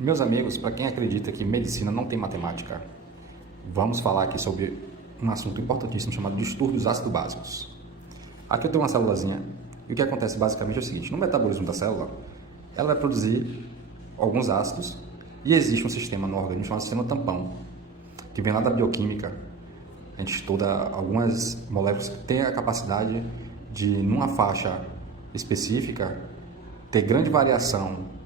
Meus amigos, para quem acredita que medicina não tem matemática, vamos falar aqui sobre um assunto importantíssimo chamado distúrbios ácido-básicos. Aqui eu tenho uma célulazinha e o que acontece basicamente é o seguinte: no metabolismo da célula, ela vai produzir alguns ácidos e existe um sistema no organismo chamado sistema tampão, que vem lá da bioquímica. A gente estuda algumas moléculas que têm a capacidade de, numa faixa específica, ter grande variação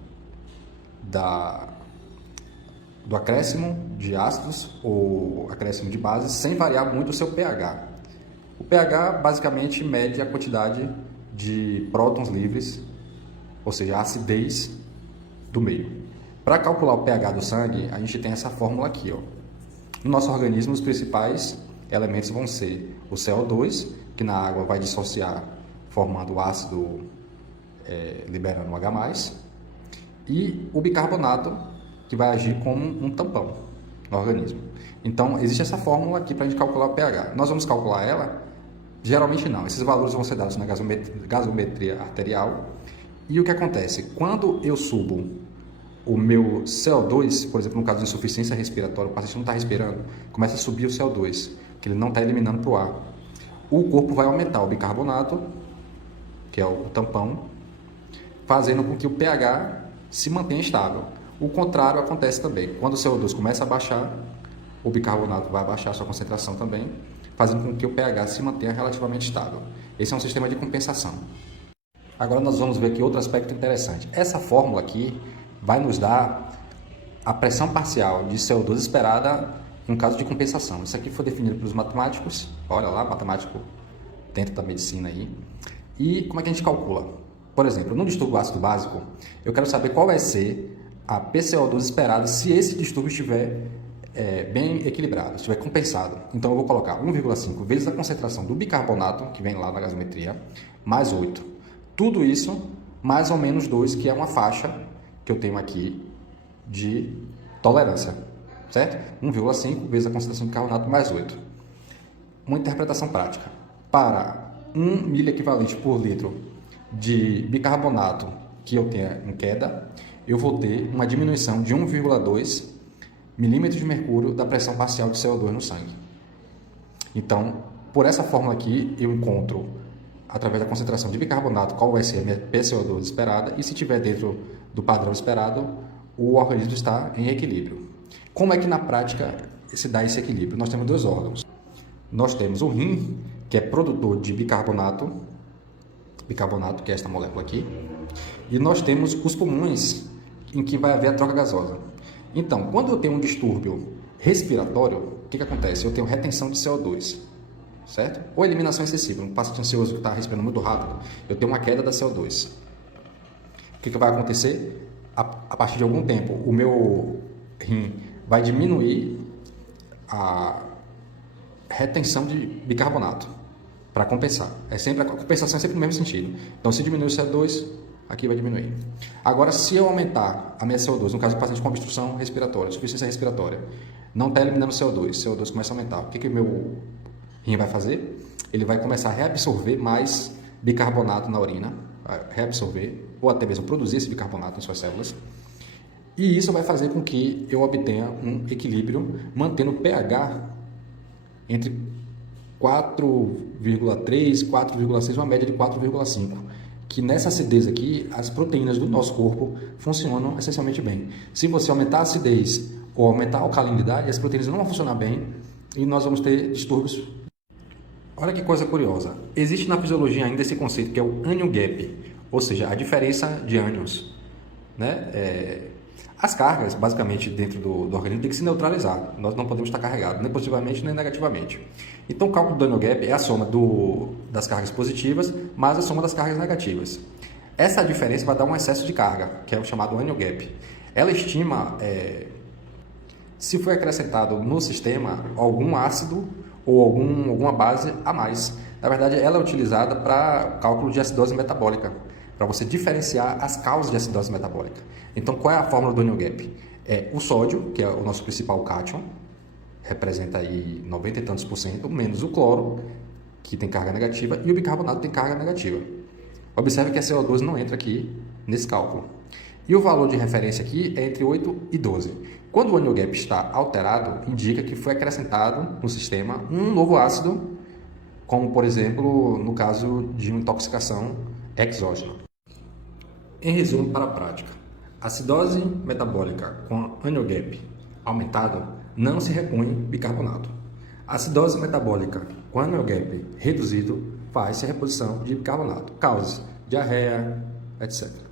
do acréscimo de ácidos ou acréscimo de bases sem variar muito o seu pH. O pH basicamente mede a quantidade de prótons livres, ou seja, a acidez do meio. Para calcular o pH do sangue, a gente tem essa fórmula aqui, ó. No nosso organismo, os principais elementos vão ser o CO2, que na água vai dissociar formando o ácido, liberando o H+, e o bicarbonato, que vai agir como um tampão no organismo. Então, existe essa fórmula aqui para a gente calcular o pH. Nós vamos calcular ela? Geralmente não. Esses valores vão ser dados na gasometria arterial. E o que acontece? Quando eu subo o meu CO2, por exemplo, no caso de insuficiência respiratória, o paciente não está respirando, começa a subir o CO2, que ele não está eliminando para o ar. O corpo vai aumentar o bicarbonato, que é o tampão, fazendo com que o pH se mantenha estável. O contrário acontece também. Quando o CO2 começa a baixar, o bicarbonato vai abaixar sua concentração também, fazendo com que o pH se mantenha relativamente estável. Esse é um sistema de compensação. Agora nós vamos ver aqui outro aspecto interessante. Essa fórmula aqui vai nos dar a pressão parcial de CO2 esperada em um caso de compensação. Isso aqui foi definido pelos matemáticos. Olha lá, matemático dentro da medicina aí. E como é que a gente calcula? Por exemplo, no distúrbio ácido básico, eu quero saber qual vai ser a PCO2 esperada se esse distúrbio estiver bem equilibrado, estiver compensado. Então eu vou colocar 1,5 vezes a concentração do bicarbonato, que vem lá na gasometria, mais 8. Tudo isso mais ou menos 2, que é uma faixa que eu tenho aqui de tolerância, certo? 1,5 vezes a concentração de bicarbonato mais 8. Uma interpretação prática. Para 1 miliequivalente por litro de bicarbonato que eu tenha em queda, eu vou ter uma diminuição de 1,2 milímetros de mercúrio da pressão parcial de CO2 no sangue. Então, por essa fórmula aqui, eu encontro, através da concentração de bicarbonato, qual vai ser a minha PCO2 esperada, e se estiver dentro do padrão esperado, o organismo está em equilíbrio. Como é que na prática se dá esse equilíbrio? Nós temos dois órgãos. Nós temos o rim, que é produtor de bicarbonato, que é esta molécula aqui, e nós temos os pulmões, em que vai haver a troca gasosa. Então, quando eu tenho um distúrbio respiratório, o que acontece? Eu tenho retenção de CO2, certo? Ou eliminação excessiva. Um paciente ansioso que está respirando muito rápido, eu tenho uma queda da CO2. O que vai acontecer? A partir de algum tempo, o meu rim vai diminuir a retenção de bicarbonato para compensar. A compensação é sempre no mesmo sentido. Então, se diminuir o CO2, aqui vai diminuir. Agora, se eu aumentar a minha CO2, no caso do paciente com obstrução respiratória, insuficiência respiratória, não está eliminando CO2 começa a aumentar. O que o meu rim vai fazer? Ele vai começar a reabsorver mais bicarbonato na urina, ou até mesmo produzir esse bicarbonato em suas células. E isso vai fazer com que eu obtenha um equilíbrio, mantendo o pH entre 4,3, 4,6, uma média de 4,5. Que nessa acidez aqui, as proteínas do nosso corpo funcionam essencialmente bem. Se você aumentar a acidez ou aumentar a alcalinidade, as proteínas não vão funcionar bem e nós vamos ter distúrbios. Olha que coisa curiosa. Existe na fisiologia ainda esse conceito que é o anion gap, ou seja, a diferença de ânions, né? As cargas, basicamente, dentro do organismo tem que se neutralizar. Nós não podemos estar carregados, nem positivamente nem negativamente. Então, o cálculo do anion gap é a soma das cargas positivas mais a soma das cargas negativas. Essa diferença vai dar um excesso de carga, que é o chamado anion gap. Ela estima se foi acrescentado no sistema algum ácido ou alguma base a mais. Na verdade, ela é utilizada para cálculo de acidose metabólica, para você diferenciar as causas de acidose metabólica. Então, qual é a fórmula do anion gap? É o sódio, que é o nosso principal cátion, representa aí 90 e tantos %, menos o cloro, que tem carga negativa, e o bicarbonato tem carga negativa. Observe que a CO2 não entra aqui nesse cálculo. E E o valor de referência aqui é entre 8 e 12. Quando o anion gap está alterado, indica que foi acrescentado no sistema um novo ácido, como por exemplo no caso de uma intoxicação exógena. Em resumo para a prática, acidose metabólica com anion gap aumentado não se repõe bicarbonato. Acidose metabólica com anion gap reduzido faz-se a reposição de bicarbonato, causa diarreia, etc.